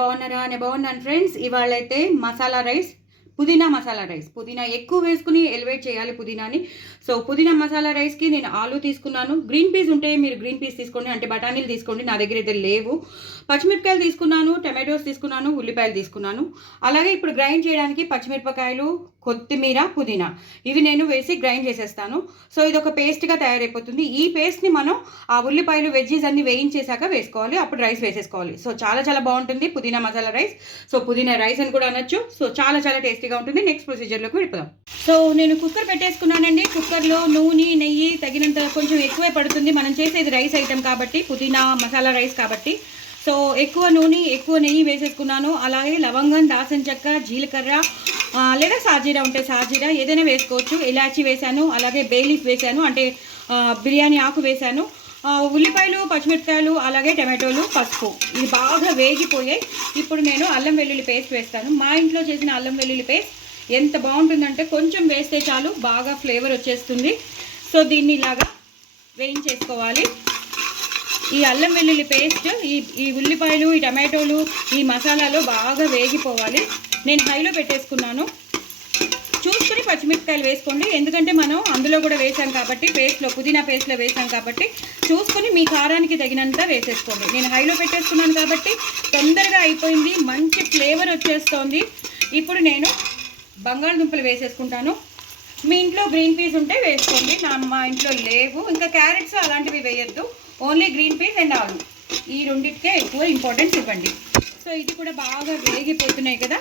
బాగున్నారా? నేను బాగున్నాను ఫ్రెండ్స్. ఇవాళైతే మసాలా రైస్, పుదీనా మసాలా రైస్. పుదీనా ఎక్కువ వేసుకుని ఎలివేట్ చేయాలి పుదీనాని. సో పుదీనా మసాలా రైస్కి నేను ఆలు తీసుకున్నాను. గ్రీన్ పీస్ ఉంటే మీరు గ్రీన్ పీస్ తీసుకోండి, అంటే బఠానీలు తీసుకోండి. నా దగ్గర అయితే లేవు. పచ్చిమిరపకాయలు తీసుకున్నాను, టమాటోస్ తీసుకున్నాను, ఉల్లిపాయలు తీసుకున్నాను. అలాగే ఇప్పుడు గ్రైండ్ చేయడానికి పచ్చిమిరపకాయలు, కొత్తిమీర, పుదీనా ఇవి నేను వేసి గ్రైండ్ చేసేస్తాను. సో ఇది ఒక పేస్ట్గా తయారైపోతుంది. ఈ పేస్ట్ని మనం ఆ ఉల్లిపాయలు, వెజ్జీస్ అన్ని వేయించేసాక వేసుకోవాలి, అప్పుడు రైస్ వేసేసుకోవాలి. సో చాలా చాలా బాగుంటుంది పుదీనా మసాలా రైస్. సో పుదీనా రైస్ అని కూడా అనొచ్చు. సో చాలా చాలా టేస్టీగా ఉంటుంది. నెక్స్ట్ ప్రొసీజర్లోకి వెళ్ళిపోదాం. సో నేను కుక్కర్ పెట్టేసుకున్నానండి. కుక్కర్లో నూనె, నెయ్యి తగినంత, కొంచెం ఎక్కువే పడుతుంది. మనం చేసేది రైస్ ఐటెం కాబట్టి, పుదీనా మసాలా రైస్ కాబట్టి. సో ఎక్కువ నూనె, ఎక్కువ నెయ్యి వేసేసుకున్నాను. అలాగే లవంగం, దాల్చిన చెక్క, జీలకర్ర లేదా సాజీరా ఉంటే సాజీరా ఏదైనా వేసుకోవచ్చు. ఇలాచీ వేశాను, అలాగే బే లీఫ్ వేశాను, అంటే బిర్యానీ ఆకు వేశాను. ఉల్లిపాయలు, పచ్చిమిరపకాయలు, అలాగే టమాటోలు, పసుపు ఇది బాగా వేగిపోయాయి. ఇప్పుడు నేను అల్లం వెల్లుల్లి పేస్ట్ వేస్తాను. మా ఇంట్లో చేసిన అల్లం వెల్లుల్లి పేస్ట్ ఎంత బాగుంటుందంటే కొంచెం వేస్తే చాలు బాగా ఫ్లేవర్ వచ్చేస్తుంది. సో దీన్ని ఇలాగా వేయించేసుకోవాలి. ఈ అల్లం వెల్లుల్లి పేస్ట్, ఈ ఉల్లిపాయలు, ఈ టమాటోలు, ఈ మసాలాలో బాగా వేగిపోవాలి. నేను హైలో పెట్టేసుకున్నాను. చూసుకుని పచ్చిమిరపకాయలు వేసుకోండి, ఎందుకంటే మనం అందులో కూడా వేసాం కాబట్టి, పేస్ట్లో పుదీనా పేస్ట్లో వేసాం కాబట్టి చూసుకుని మీ కారానికి తగినంత వేసేసుకోండి. నేను హైలో పెట్టేసుకున్నాను కాబట్టి తొందరగా అయిపోయింది, మంచి ఫ్లేవర్ వచ్చేస్తోంది. ఇప్పుడు నేను బంగాళదుంపలు వేసేసుకుంటాను. మీ ఇంట్లో గ్రీన్ పీస్ ఉంటే వేసుకోండి, మా ఇంట్లో లేవు. ఇంకా క్యారెట్స్ అలాంటివి వేయొద్దు, ఓన్లీ గ్రీన్ పీస్ అండ్ ఆలు, ఈ రెండింటికే ఎక్కువ ఇంపార్టెన్స్ ఇవ్వండి. సో ఇది కూడా బాగా వేగిపోతున్నాయి కదా,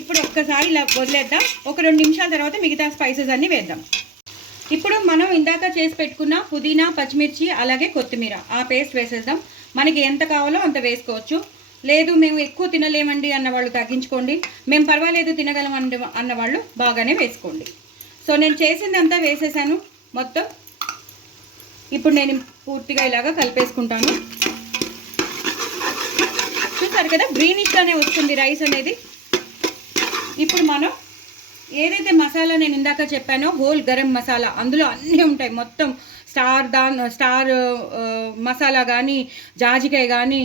ఇప్పుడు ఒక్కసారి ఇలా వదిలేద్దాం. ఒక 2 నిమిషాల తర్వాత మిగతా స్పైసెస్ అన్నీ వేద్దాం. ఇప్పుడు మనం ఇందాక చేసి పెట్టుకున్న పుదీనా, పచ్చిమిర్చి, అలాగే కొత్తిమీర ఆ పేస్ట్ వేసేద్దాం. మనకి ఎంత కావాలో అంత వేసుకోవచ్చు. లేదు మేము ఎక్కువ తినలేమండి అన్నవాళ్ళు తగ్గించుకోండి, మేము పర్వాలేదు తినగలం అన్నవాళ్ళు బాగానే వేసుకోండి. సో నేను చేసిందంతా వేసేసాను మొత్తం. ఇప్పుడు నేను పూర్తిగా ఇలాగా కలిపేసుకుంటాను. చూసారు కదా, గ్రీనిష్గానే వస్తుంది రైస్ అనేది. ఇప్పుడు మనం ఏదైతే మసాలా నేను ఇందాక చెప్పానో, హోల్ గరం మసాలా, అందులో అన్నీ ఉంటాయి. మొత్తం స్టార్ మసాలా కానీ, జాజికాయ కానీ,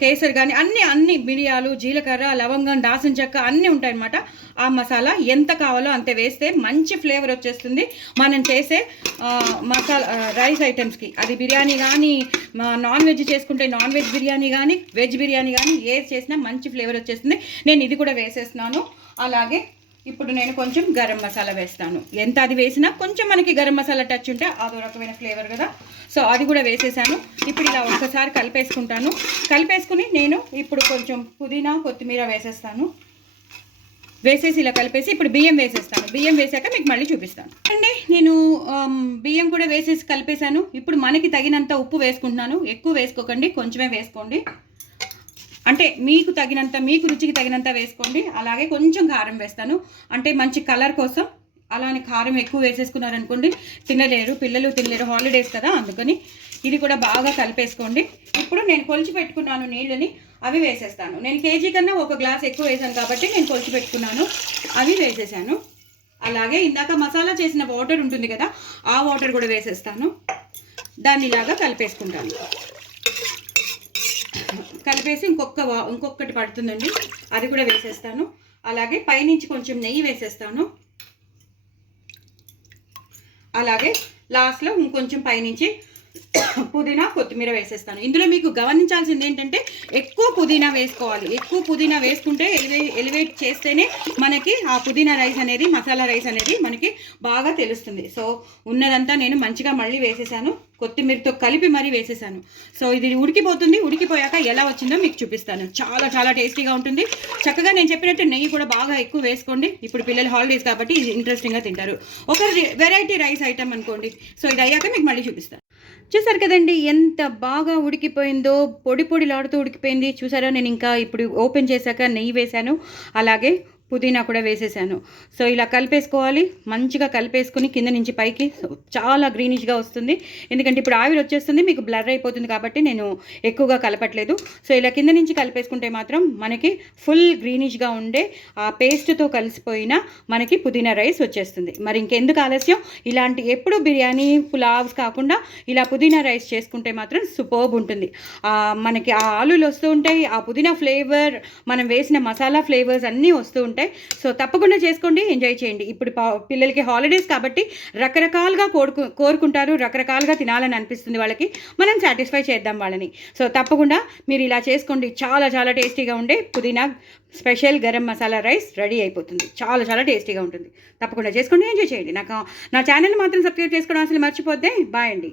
కేసర్ కానీ, అన్ని మిరియాలు, జీలకర్ర, లవంగం, దాల్చిన చెక్క అన్నీ ఉంటాయన్నమాట. ఆ మసాలా ఎంత కావాలో అంతే వేస్తే మంచి ఫ్లేవర్ వచ్చేస్తుంది మనం చేసే మసాలా రైస్ ఐటమ్స్కి. అది బిర్యానీ కానీ, నాన్ వెజ్ చేసుకుంటే నాన్ వెజ్ బిర్యానీ కానీ, వెజ్ బిర్యానీ కానీ ఏది చేసినా మంచి ఫ్లేవర్ వచ్చేస్తుంది. నేను ఇది కూడా వేసేస్తున్నాను. అలాగే ఇప్పుడు నేను కొంచెం గరం మసాలా వేస్తాను. ఎంత అది వేసినా కొంచెం మనకి గరం మసాలా టచ్ ఉంటే అదో రకమైన ఫ్లేవర్ కదా. సో అది కూడా వేసేసాను. ఇప్పుడు ఇలా ఒక్కసారి కలిపేసుకుంటాను. కలిపేసుకుని నేను ఇప్పుడు కొంచెం పుదీనా, కొత్తిమీర వేసేస్తాను. వేసేసి ఇలా కలిపేసి ఇప్పుడు బియ్యం వేసేస్తాను. బియ్యం వేసాక మీకు మళ్ళీ చూపిస్తాను అండి. నేను బియ్యం కూడా వేసేసి కలిపేశాను. ఇప్పుడు మనకి తగినంత ఉప్పు వేసుకుంటున్నాను. ఎక్కువ వేసుకోకండి, కొంచెమే వేసుకోండి. అంటే మీకు తగినంత, మీకు రుచికి తగినంత వేసుకోండి. అలాగే కొంచెం కారం వేస్తాను, అంటే మంచి కలర్ కోసం. అలానే కారం ఎక్కువ వేసేసుకున్నారనుకోండి తినలేరు, పిల్లలు తినలేరు, హాలిడేస్ కదా, అందుకని ఇది కూడా బాగా కలిపేసుకోండి. ఇప్పుడు నేను కొలిచి పెట్టుకున్నాను నీళ్ళని, అవి వేసేస్తాను. నేను కేజీ కన్నా 1 గ్లాస్ ఎక్కువ వేసాను కాబట్టి నేను కొలిచి పెట్టుకున్నాను, అవి వేసేసాను. అలాగే ఇందాక మసాలా చేసిన వాటర్ ఉంటుంది కదా, ఆ వాటర్ కూడా వేసేస్తాను. దాన్ని ఇలాగా కలిపేసుకుంటాను. కలిపేసి ఇంకొకటి పడుతుందండి, అది కూడా వేసేస్తాను. అలాగే పైనుంచి కొంచెం నెయ్యి వేసేస్తాను. అలాగే లాస్ట్లో ఇంకొంచెం పైనుంచి పుదీనా, కొత్తిమీర వేసేస్తాను. ఇందులో మీకు గమనించాల్సింది ఏంటంటే ఎక్కువ పుదీనా వేసుకోవాలి. ఎక్కువ పుదీనా వేసుకుంటే ఎలివేట్ చేస్తేనే మనకి ఆ పుదీనా రైస్ అనేది, మసాలా రైస్ అనేది మనకి బాగా తెలుస్తుంది. సో ఉన్నదంతా నేను మంచిగా మళ్ళీ వేసేసాను, కొత్తిమీరతో కలిపి మరీ వేసేసాను. సో ఇది ఉడికిపోతుంది. ఉడికిపోయాక ఎలా వచ్చిందో మీకు చూపిస్తాను. చాలా చాలా టేస్టీగా ఉంటుంది. చక్కగా నేను చెప్పినట్టు నెయ్యి కూడా బాగా ఎక్కువ వేసుకోండి. ఇప్పుడు పిల్లలు హాలిడేస్ కాబట్టి ఇది ఇంట్రెస్టింగ్గా తింటారు. ఒక వెరైటీ రైస్ ఐటమ్ అనుకోండి. సో ఇది అయ్యాక మీకు మళ్ళీ చూపిస్తాను. చూసారు కదండి ఎంత బాగా ఉడికిపోయిందో, పొడిలాడుతూ ఉడికిపోయింది. చూసారా, నేను ఇంకా ఇప్పుడు ఓపెన్ చేశాక నెయ్యి వేశాను, అలాగే పుదీనా కూడా వేసేసాను. సో ఇలా కలిపేసుకోవాలి, మంచిగా కలిపేసుకుని కింద నుంచి పైకి చాలా గ్రీనిష్గా వస్తుంది. ఎందుకంటే ఇప్పుడు ఆవిరి వచ్చేస్తుంది, మీకు బ్లర్ అయిపోతుంది కాబట్టి నేను ఎక్కువగా కలపట్లేదు. సో ఇలా కింద నుంచి కలిపేసుకుంటే మాత్రం మనకి ఫుల్ గ్రీనిష్గా ఉండే ఆ పేస్ట్తో కలిసిపోయిన మనకి పుదీనా రైస్ వచ్చేస్తుంది. మరి ఇంకెందుకు ఆలస్యం, ఇలాంటి ఎప్పుడు బిర్యానీ పులావ్స్ కాకుండా ఇలా పుదీనా రైస్ చేసుకుంటే మాత్రం సూపర్బ్ ఉంటుంది. మనకి ఆ ఆలులు వస్తూ ఉంటాయి, ఆ పుదీనా ఫ్లేవర్, మనం వేసిన మసాలా ఫ్లేవర్స్ అన్నీ వస్తూ ఉంటాయి. సో తప్పకుండా చేసుకోండి, ఎంజాయ్ చేయండి. ఇప్పుడు పిల్లలకి హాలిడేస్ కాబట్టి రకరకాలుగా కోరుకుంటారు, రకరకాలుగా తినాలని అనిపిస్తుంది వాళ్ళకి. మనం సాటిస్ఫై చేద్దాం వాళ్ళని. సో తప్పకుండా మీరు ఇలా చేసుకోండి, చాలా చాలా టేస్టీగా ఉండే పుదీనా special garam masala rice ready అయిపోతుంది. చాలా చాలా టేస్టీగా ఉంటుంది. తప్పకుండా చేసుకోండి, ఎంజాయ్ చేయండి. నా ఛానల్ మాత్రం సబ్స్క్రైబ్ చేసుకోవడం అసలు మర్చిపోద్దే. బాయ్ అండి.